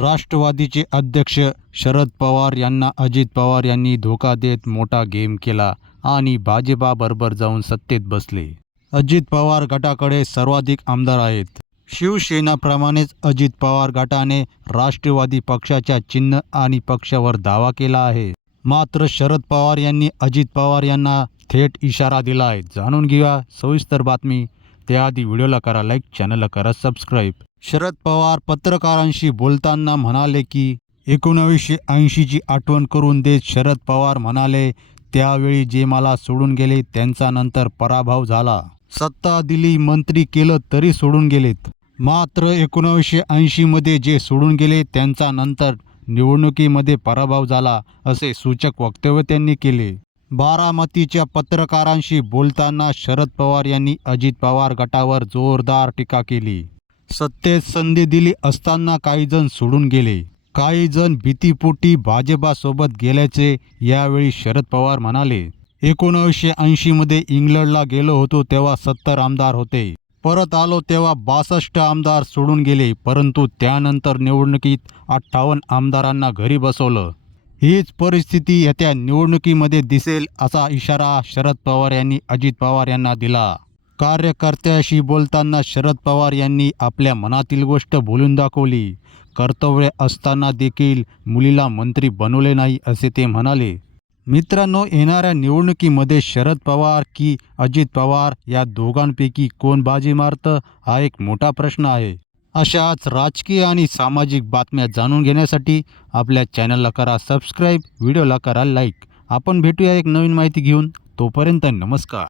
राष्ट्रवादीचे अध्यक्ष शरद पवार यांना अजित पवार यांनी धोका देत मोठा गेम केला आणि भाजपाबरोबर जाऊन सत्तेत बसले. अजित पवार गटाकडे सर्वाधिक आमदार आहेत. शिवसेनाप्रमाणेच अजित पवार गटाने राष्ट्रवादी पक्षाच्या चिन्ह आणि पक्षावर दावा केला आहे. मात्र शरद पवार यांनी अजित पवार यांना थेट इशारा दिला आहे. जाणून घेऊया सविस्तर बातमी. त्याआधी व्हिडिओला करा लाईक चॅनलला करा सबस्क्राईब. शरद पवार पत्रकारांशी बोलताना म्हणाले की एकोणावीसशे ऐंशीची आठवण करून देत शरद पवार म्हणाले त्यावेळी जे मला सोडून गेले त्यांचा नंतर पराभव झाला. सत्ता दिली मंत्री केलं तरी सोडून गेलेत. मात्र एकोणावीसशे ऐंशीमध्ये जे सोडून गेले त्यांचा नंतर निवडणुकीमध्ये पराभव झाला असे सूचक वक्तव्य त्यांनी केले. बारामतीच्या पत्रकारांशी बोलताना शरद पवार यांनी अजित पवार गटावर जोरदार टीका केली. सत्तेत संधी दिली असताना काही जण सोडून गेले. काही जण भीतीपोटी भाजपासोबत गेल्याचे यावेळी शरद पवार म्हणाले. एकोणीसशे ऐंशीमध्ये इंग्लंडला गेलो होतो तेव्हा सत्तर आमदार होते. परत आलो तेव्हा बासष्ट आमदार सोडून गेले परंतु त्यानंतर निवडणुकीत अठ्ठावन्न आमदारांना घरी बसवलं. हीच परिस्थिती येत्या निवडणुकीमध्ये दिसेल असा इशारा शरद पवार यांनी अजित पवार यांना दिला. कार्यकर्त्याशी बोलताना शरद पवार यांनी आपल्या मनातील गोष्ट बोलून दाखवली. कर्तव्य असताना देखील मुलीला मंत्री बनवले नाही असे ते म्हणाले. मित्रांनो येणाऱ्या निवडणुकीमध्ये शरद पवार की अजित पवार या दोघांपैकी कोण बाजी मारतं हा एक मोठा प्रश्न आहे. अशाच राजकीय आणि सामाजिक बातम्या जाणून घेण्यासाठी आपल्या चॅनलला करा सबस्क्राईब व्हिडिओला करा लाईक. आपण भेटूया एक नवीन माहिती घेऊन. तोपर्यंत नमस्कार.